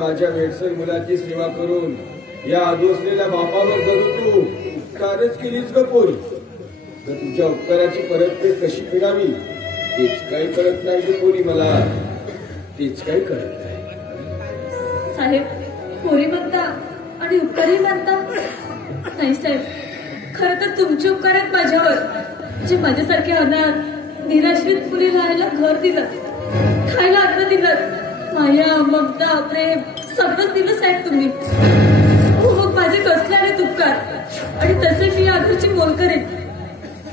माझ्या वेडसर मुलाची सेवा करून या आदोसलेल्या बापावर जरूर तू उपकारच केलीच ग पोरी. तर तुझ्या उपकाराची परतफेड कशी फेडावी तेच काही कळत नाही ग पोरी. मला तेच काही कळत नाही. साहेब, पोरी म्हणता आणि उपकारही मानता. नाही साहेब, खरं तर तुमचे उपकार आहेत माझ्यावर, जे माझ्यासारखे अनाथ निराश्रित मुली राहायला घर दिलं, खायला अन्न दिलं, माया ममता प्रेम सगळंच दिलं साहेब तुम्ही. हो, मग माझे कसले आहेत उपकार, आणि तसे मी या घरची मोल करेन.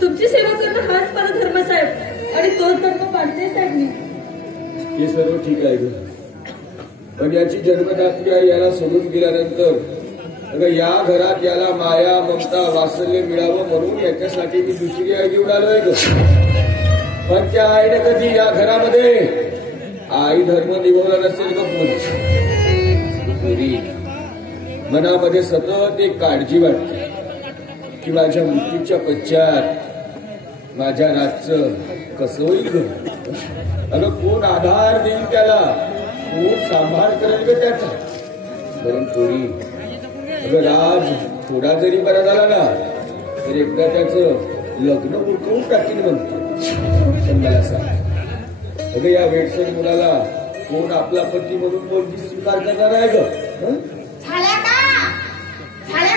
तुमची सेवा करणं हाच मला धर्म साहेब, आणि तोच धर्म पाळते साहेब मी. हे सर्व ठीक आहे ग, पण याची जन्मदात्री आई याला सोडून गेल्यानंतर अगं या घरात याला माया ममता वात्सल्य मिळावं म्हणून याच्यासाठी मी दुसरी आई घेऊन आलोय ग. पण त्या आईने कधी या घरामध्ये आई धर्म निभवला नसेल ग पोरी. मनामध्ये सतत एक काळजी वाटते की माझ्या मृत्यूच्या पश्चात माझ्या राजचं कसं होईल ग. अगं कोण आधार देईल त्याला, कोण सांभाळ करेल ग त्याचा. म्हणून पोरी, अगं राज थोडा जरी बरा झाला ना तर एकदा त्याचं लग्न उरकवून टाकीन म्हणतो. पण मला सांग, अगं या वेडसर मुलाला कोण आपला पती म्हणून कोणती स्वीकार करणार आहे ग. झाल्या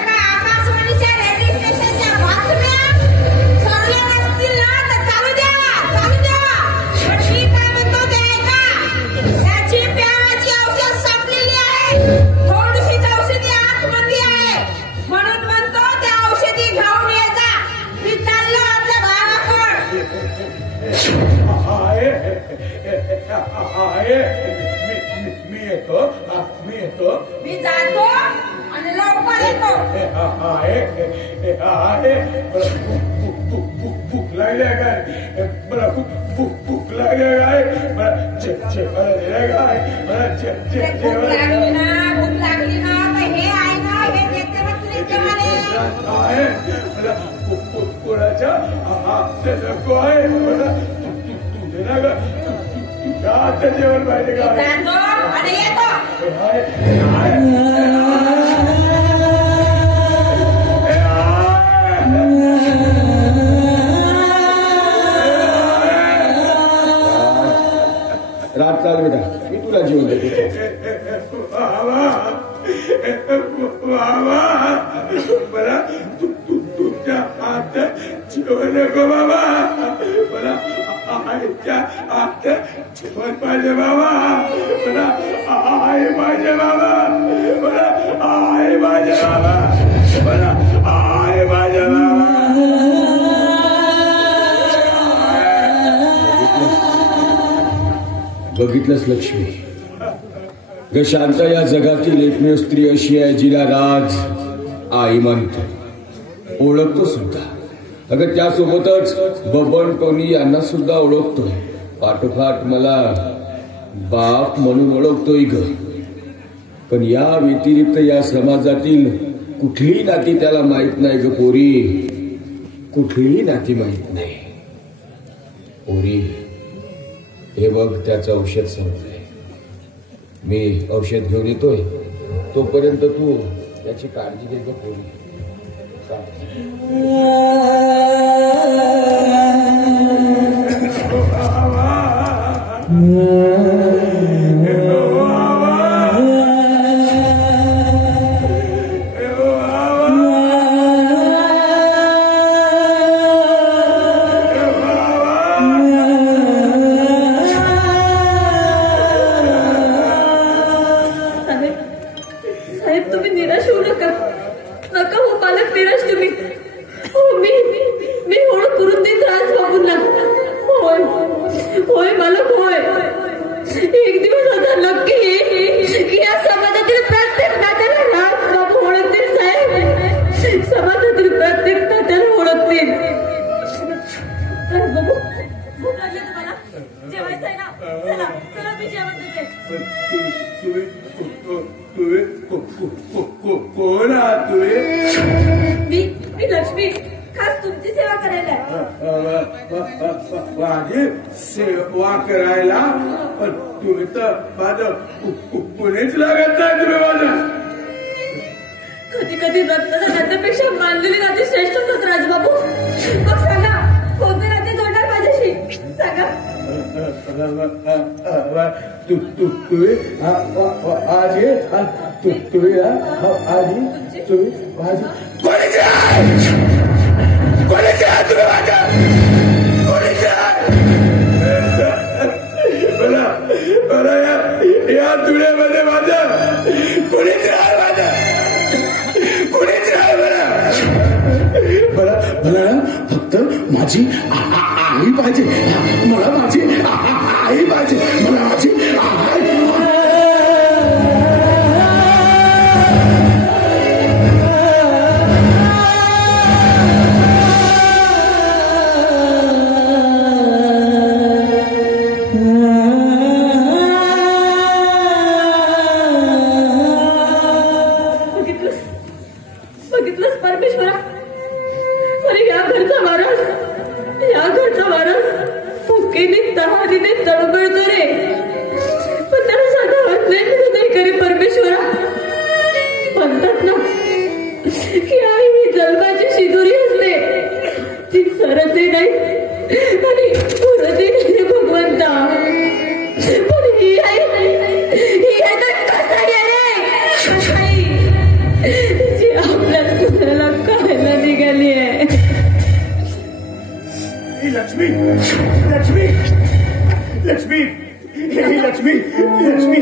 का आकाशवाणीच्या रेडिओ स्टेशनच्या बातम्या सरल्या नसतील ना तर चालू द्या. पण मी काय म्हणतो ते ऐका. त्याची प्याराची औषध संपलेली आहे, थोडीशीच औषधी आतमध्ये आहे, म्हणून म्हणतो त्या औषधी घेऊन ये जा. मी चाललो आपल्या भावाकडे. मी जातो आणि लवकर येतो. भूक लागल्या काय मला, भूक लागल्या काय मला, भूक लागली ना तर हे आहे ना, हे देते ना तुला जेवण. कोणाच्या नको आहे मला, तू दे ना ग, तुझ्या हातचं जेवण पाहिजे का. जातो आणि येतो. रात चाल बेटा, मी तुला जीवन देते. मला तुमच्या हात जेवण नको बाबा, मला आईच्या हात जेवण पाहिजे बाबा, मला आई पाहिजे बाबा, मला आई पाहिजे बाबा, मला आई पाहिजे बाबा. बघितलंच लक्ष्मी, ग शांता या जगातील एकमेव स्त्री अशी आहे जिला राज आई मानतो, ओळखतो सुद्धा. अगं त्यासोबतच बबन टोनी यांना सुद्धा ओळखतोय, पाठोपाठ मला बाप म्हणून ओळखतोय ग. पण या व्यतिरिक्त या समाजातील कुठलीही नाती त्याला माहित नाही ग पोरी, कुठलीही नाती माहित नाही. पोरी, हे बघ त्याचं औषध संपलंय, मी औषध घेऊन येतोय, तोपर्यंत तू त्याची काळजी घे ग पोरी. कोण आहात तुम्ही? मी लक्ष्मी, खास तुमची सेवा करायला. माझी सेवा करायला? पण तुम्ही तर माझं कुणीच लागत नाही. तुम्ही माझं कधी कधी रक्ताच्या नात्यापेक्षा मानलेली नाते श्रेष्ठ होतात राजबाबू. मग सांगा कोणते नाते जोडणार माझ्याशी? सांगा. तुम्ही आजी तुम्ही आजी तुम्ही माझी मला या धुळ्यामध्ये माझं कोणीच राह माझं कोणीच राह मला मला फक्त माझी आई पाहिजे. मला माझी आई पाहिजे. मला माझी आई. बघितलंस परमेश्वरा, अरे या घरचा वारस भुकेने तहाने तळमळतो रे. पण त्याला साधा हात नाही करे परमेश्वरा. म्हणतात ना की आई ही जन्माची शिदोरी असते, ती सरते नाही आणि पुरते नाही भगवंता. पण ही आई तर कसाई आहे रे, जी आपल्या तुझ्याला खायला निघाली आहे. लक्ष्मी लक्ष्मी लक्ष्मी लक्ष्मी लक्ष्मी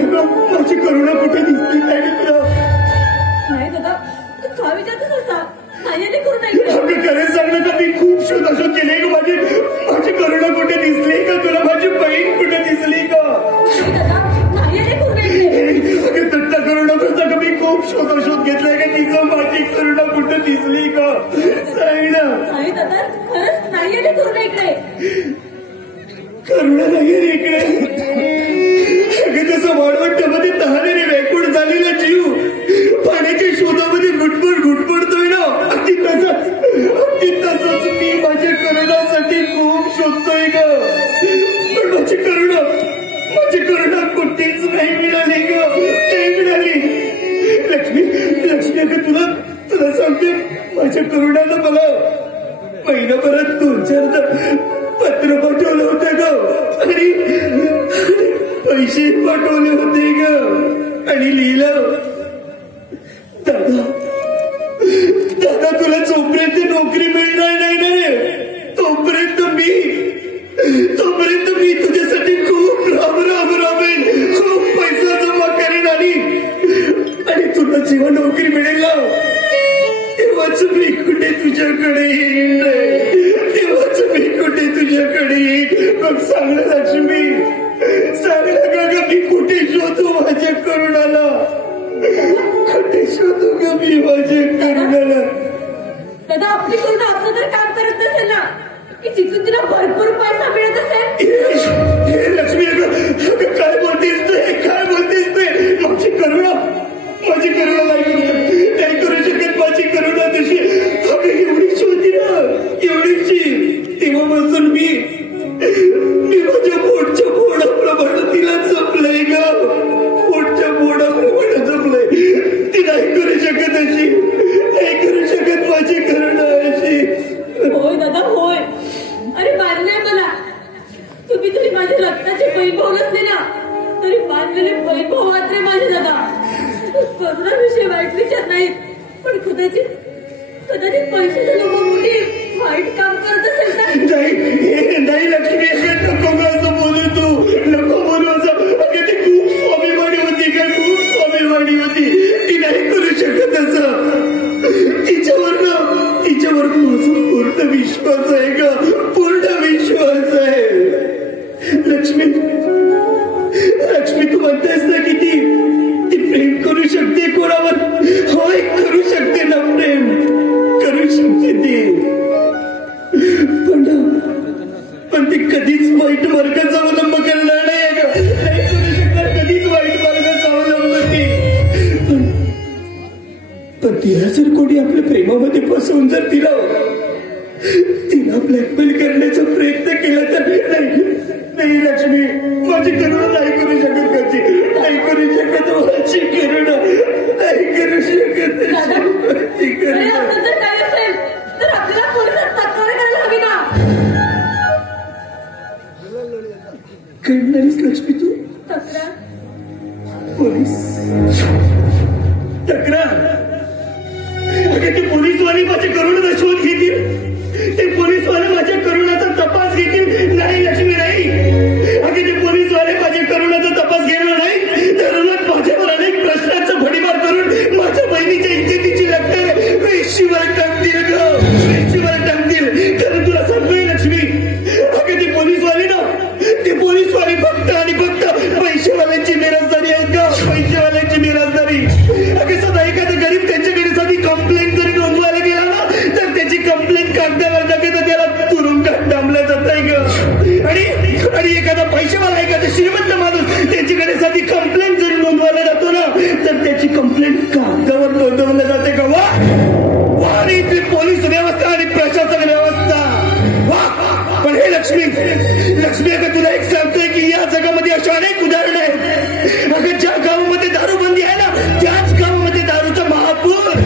माझी करुणा कुठे दिसली नाही तुला? नाही दादा, तू का विचारतोस असा? नाही करू नाही. खरंच सांगलं का मी खूप शोधाशोध केली का? माझी करुणा कुठे दिसली का तुला? माझी बहीण कुठे दिसली का? दादा नाही करू नाही. दत्ता करुणा करता का मी खूप शोधाशोध घेतलाय का? तिचं माझी करुणा कुठे दिसली का? सांग ना. नाही दादा, खरंच नाही करू नाही. करुणा नाही रे इकडे. अगं तसं वाळवंटामध्ये तहानेने व्याकुळ झालेला जीव पाण्याच्या शोधामध्ये घुटपडतोय ना. अगदी तसंच मी माझ्या करुणासाठी खूप शोधतोय ग. पण माझी करुणा कुठेच नाही मिळाली ग. नाही मिळाली. लक्ष्मी अगं तुला सांगते, माझ्या करुणानं मला महिनाभरात 2-4 पत्र पाठवलं होतं ग. आणि पैसे पाठवले होते ग. आणि लिहिलं, दादा तुला जोपर्यंत नोकरी मिळणार नाही ना रे, तोपर्यंत मी तुझ्यासाठी खूप राबेन, खूप पैसा जमा करेन. आणि तुला जेव्हा नोकरी मिळेल ना, तेव्हाच मी कुठे तुझ्याकडे येईन रे. तेव्हाच मी कुठे तुझ्याकडे येईन. मग सांग लक्ष्मी, सांग का मी कुठे शोधू माझ्या करुणाला? कुठे शोधू का मी माझ्या करुणाला? दादा आपली करुणा असं तर काम करत नसेल ना की जिथून तिला भरपूर पैसा मिळत असेल. लक्ष्मी काय बोलतेस ते? माझी करुणा नाही करू शकत. माझी करुणा तशी एवढीची होती ना, एवढीची. तेव्हापासून मी माझ्या पोटच्या फोडाप्रमाणे तिला जपलंय ग. पोटच्या फोडाप्रमाणे जपलंय. ती नाही करू शकत अशी, नाही करू शकत माझी करुणा अशी. होय दादा होय. अरे मान्य आहे मला, तुम्ही तरी माझे रक्ताचे वैभव नसले ना तरी बांधलेले वैभव मात्र माझे दादा. करुणाविषयी वाईट विचार नाहीत, पण कदाचित पैशाच्या लोकांमुळे वाईट काम करत असेल ना. नाही लक्ष्मी, नको असं बोलू तू, नको बोलू असं. अगं ती खूप स्वाभिमानी होती, काय खूप स्वाभिमानी होती. ती नाही करू शकत असं. तिच्यावर माझा पूर्ण विश्वास आहे का, पूर्ण विश्वास आहे. लक्ष्मी तू म्हणतेस ना की ती प्रेम करू शकते कोणावर. होय, करू शकते ना, प्रेम करू शकते ती. पण ती कधीच वाईट मार्गाचा अवलंब करणार नाही का, नाही करू शकणार कधीच वाईट मार्गाचा अवलंब ती. पण तिला जर कोणी आपल्या प्रेमामध्ये फसवून जर तिला ब्लॅकमेल करण्याचा प्रयत्न केला तर नाही लक्ष्मी, माझी करुणा नाही करू शकत. नाही करू शकत माझी करुणा, नाही करू शकत माझी करुणा. काय असेल तर आपल्याला पोलिसात तक्रार करायला हवी ना. करणारीस लक्ष्मी तू तक्रार? पोलीस तक्रार? अगं ते पोलीसवाले माझ्या करुणाचा शोध घेतील, ते पोलीसवाले माझ्या करुणाचा तपास घेतील. नाही लक्ष्मी नाही. अगं ते पोलीसवाले माझ्या करुणाचा तपास घेणार नाही तर माझ्यावर अनेक प्रश्नांचा भडीमार करून माझ्या बहिणीच्या इज्जतीची लक्टर वेशीवर टाकतील ग, वेशीवर टाकतील. कारण तुला सांगतोय लक्ष्मी, अगं ते पोलीसवाले फक्त आणि फक्त पैसेवाल्यांची मिराजदारी आहेत का, पैसेवाल्यांची मिराजदारी. अगं सदा एखादा गरीब त्यांच्याकडे साधी कंप्लेंट जरी नोंदवायला गेला ना तर त्याची कंप्लेंट कागदावर टाकत त्याला तुरुंगात डांबलं जात आहे ग. आणि एखादा पैसेवाला, एखादा श्रीमंत माणूस त्यांच्याकडे साधी कंप्लेंट जरी नोंदवायला जातो ना तर त्याची कंप्लेंट कागदावर नोंदवल्या जाते का. वा इथली पोलीस व्यवस्था आणि प्रशासन व्यवस्था वा. पण हे लक्ष्मी अगं तुला एक सांगतोय की या जगामध्ये अशा अनेक उदाहरणं आहेत. अगं ज्या गावामध्ये दारूबंदी आहे ना त्याच गावामध्ये दारूचा महापूर,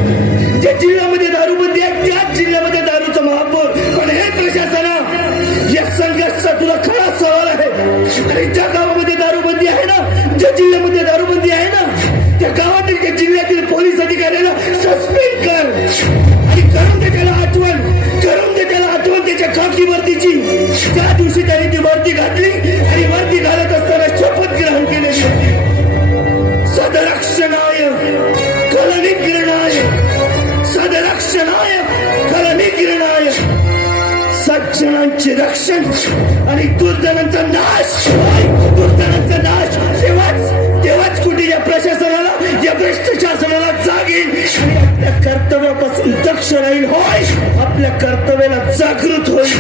ज्या जिल्ह्यामध्ये दारूबंदी आहे त्याच जिल्ह्यामध्ये दारूचा महापूर. पण हे प्रशासना, या संघर्षाचा तुला खरा सवाल आहे. आणि ज्या गावामध्ये दारूबंदी आहे ना, ज्या जिल्ह्यामध्ये दारूबंदी आहे ना त्या गावातील, त्या जिल्ह्यातील पोलीस अधिकाऱ्याला सस्पेंड कर आणि करून दे त्याला आठवण त्याच्या खाकी वर्दीची. त्या दिवशी त्याने ती वर्दी घातली आणि वर्दी घालत असताना शपथ ग्रहण केलेली होती. सदरक्षणाय कलनिग्रहणाय, सदरक्षणाय कलनिग्रहणाय. सज्जनांचे रक्षण आणि दुर्जनांचा नाश, दुर्जनांचा नाश. तेव्हाच कुठे या प्रशासनाला, या भ्रष्ट शासनाला जाग येईल आणि आपल्या कर्तव्यापासून दक्ष राहील. होय, आपल्या कर्तव्याला जागृत होईल.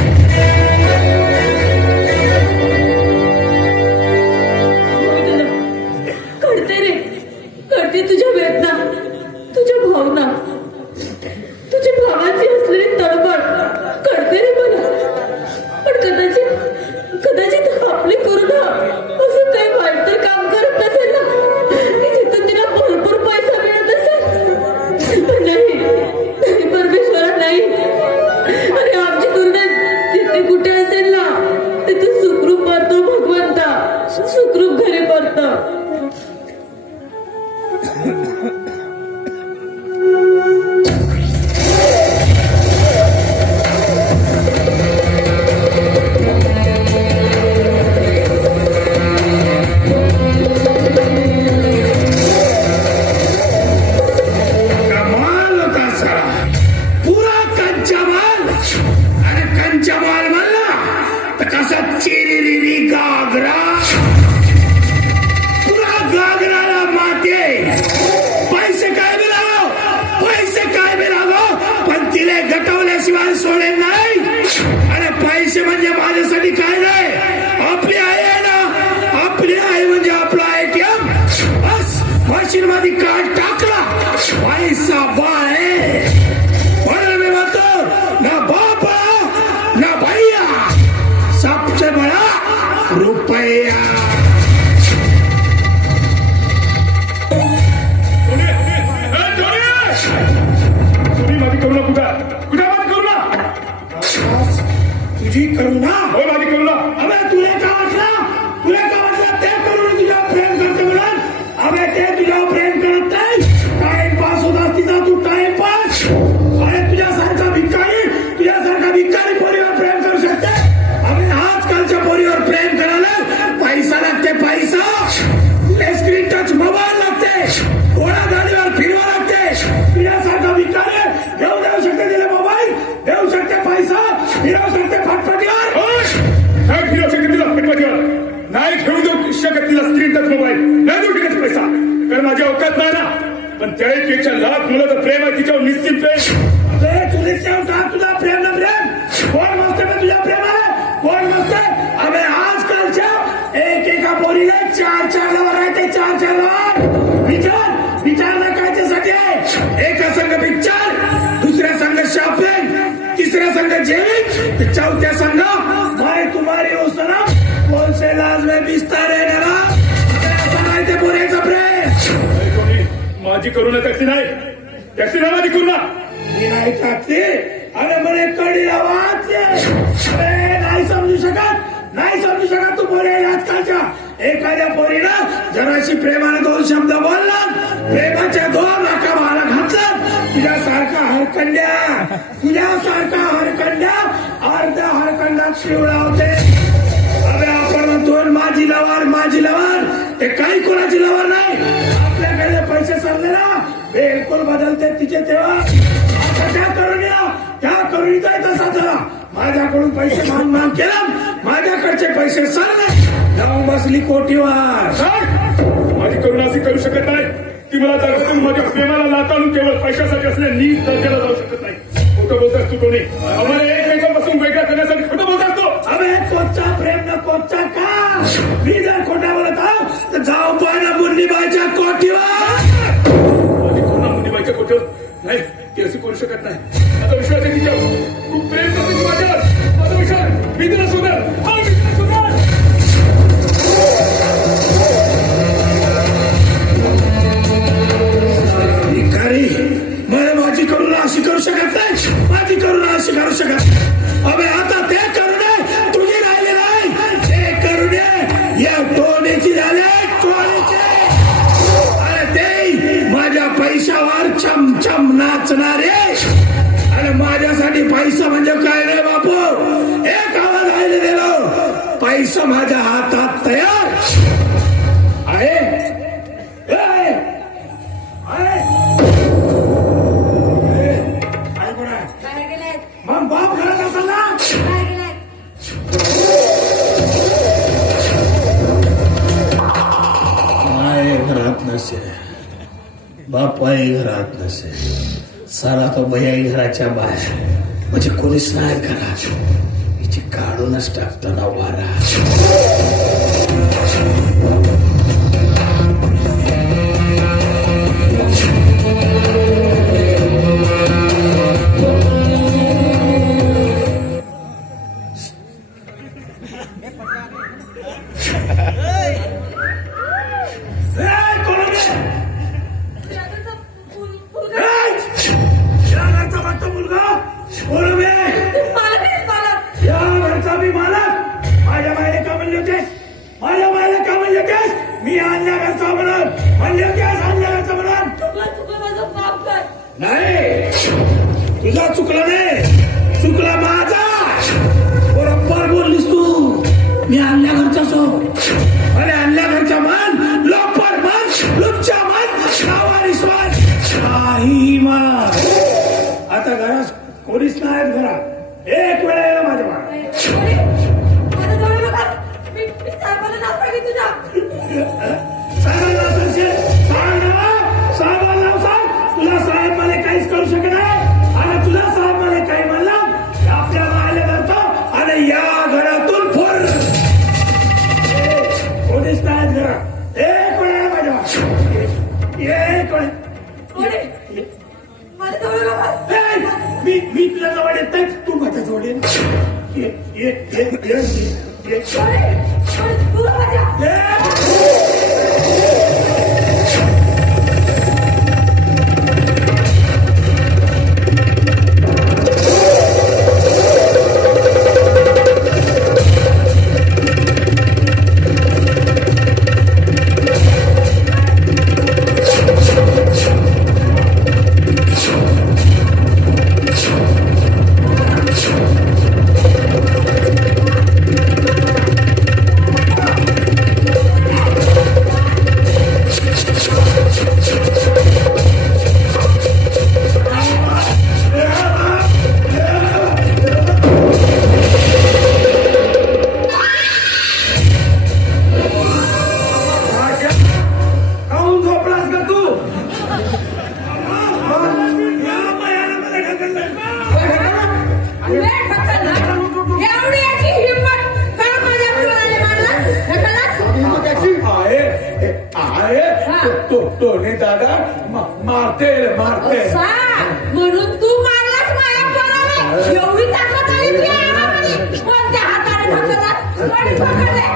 कळते तुझ्या वेदना, तुझ्या भावना, तुझ्या भावाची असलेली तळमळ कळते रे मला. पण कदाचित आपली करुणा असं काही वाईट तर काम करत नसेल ना की जिथून तिला भरपूर पैसा मिळत असेल. पण नाही परमेश्वरा, नाही. अरे आमची करुणा जिथे कुठे असेल ना तिथे सुखरूप परतो भगवंता, सुखरूप घरी परतो. गटवल्याशिवाय सोडेल नाही. अरे पैसे म्हणजे माझ्यासाठी काय नाही. आपली आई आहे ना, आपली आई म्हणजे आपला ATM. बस मशीन मध्ये कार्ड टाकला, पैसा बाय. म्हणून मी म्हणतो ना बाप ना भैया, सबसे बडा रुपया. तुझी करुणा, हो माझी करुणा. अबे तुला काय वाटलं शकत तिला स्क्रीन टच मोबाईल नाही देऊ शकत पैसा, कारण माझ्या अवकात नाही ना. पण त्या एकेच्या लाख मुलाचं प्रेम आहे तिच्यावर, निश्चित प्रेम. तुझा प्रेम ना प्रेम कोण मस्त तुझ्या प्रेमाला कोण मस्त. अबे आजकालच्या एका पोरीला 4 लवर आहे, ते 4 लवर. विचार न करायच्यासाठी एका संघ पिक्चर, दुसऱ्या संघ शॉपिंग, तिसऱ्या संघ जेविंग, चौथ्या संघ मैं तुम्हारी हो सनम कौन से लाज में बिस्ता रहना. असं नाही ते पोरीचं प्रेम. माझी करुणा टॅक्सी नाही, टॅक्सी नाही माझी करुणा. मी नाही टाकते. अरे म्हणे कडीला वाचले. अरे नाही समजू शकत तू पोरी आजकालच्या. एखाद्या पोरीला जराशी प्रेमाने 2 शब्द बोलला, प्रेमाच्या 2 राखा मला घातला. तुझ्यासारखा हरकंड्या अर्ध्या हरकंडात शिवळा होते. अरे आपण म्हणतो माझी लवार, ते काही कोणाची लवार नाही. आपल्याकडे पैसे सरले ना बिलकुल बदलते तिचे तेव्हा. त्या करुणीचा तसा झाला. माझ्याकडून पैसे माग केला, माझ्याकडचे पैसे सरले, जाऊन बसली कोटीवर. माझी करुणा अशी करू शकत नाही. ती मला जगातून माझ्या प्रेमाला लाताळून केवळ पैशासाठी असल्या नीट दर्जाला जाऊ शकत नाही. खोटं बोलतास तू कोणी? आम्हाला एकमेकांपासून वेगळा करण्यासाठी खोटं बोलतास तू. अरे कोचा प्रेम न कोचा का. मी जर खोटा बोलत आहो तर जाऊ पाना मुन्नीबाईच्या कोटीवर. माझी करुणा मुन्नीबाईच्या कोटीवर नाही, ती अशी करू शकत नाही. माझा विश्वास आहे तिच्यावर. तू प्रेम करते माझ्यावर, माझा विश्वास. मी तिला सुधार. माझी करुणा अशी करू शकत नाही. अबे आता ते करुणे तुझी राहिले नाही, ते करुणे या टोळीची झाले. अरे ते माझ्या पैशावर छमछम नाचणारे. अरे माझ्यासाठी पैसा म्हणजे काय रे बापू. एक आवाज आयला दिलो, पैसा माझ्या हातात तयार आहे. मग बाप घरात असेल ना. माय घरात नसे, बापाही घरात नसे, सारा तो भैयाही घराच्या बाहेर, म्हणजे कोणीच नाही घरात. हिची काढूनच टाकताना वारा. तुझा चुकला नाही, चुकला माझा. बरोबर बोललीस तू. मी आणल्या घरचा सो, अरे आणल्या घरचा मन, लोपर मन, लुच्चा मन, शावारीस मन, शाही मन. आता घरात कोणीच नाही घरात. एक वेळा येईल माझ्या साहेबांना सांग. तुला साहेब मला काहीच करू शकत नाही. आणि तुला साहेब मला काही म्हणला आपल्या मायला धरतो आणि या घरातून फोड. कोणीच नाही घरात. एक वेळा माझ्या एक वेळ मी तुझ्या जवळ येत नाही, तू माझ्या जवळ ये. टोने दादा मारते असा म्हणून तू मारलास माझ्या पोराला एवढी ताकद आली तुझ्या अंगामध्ये कोणत्या हाताने धरतात कोणी पकडले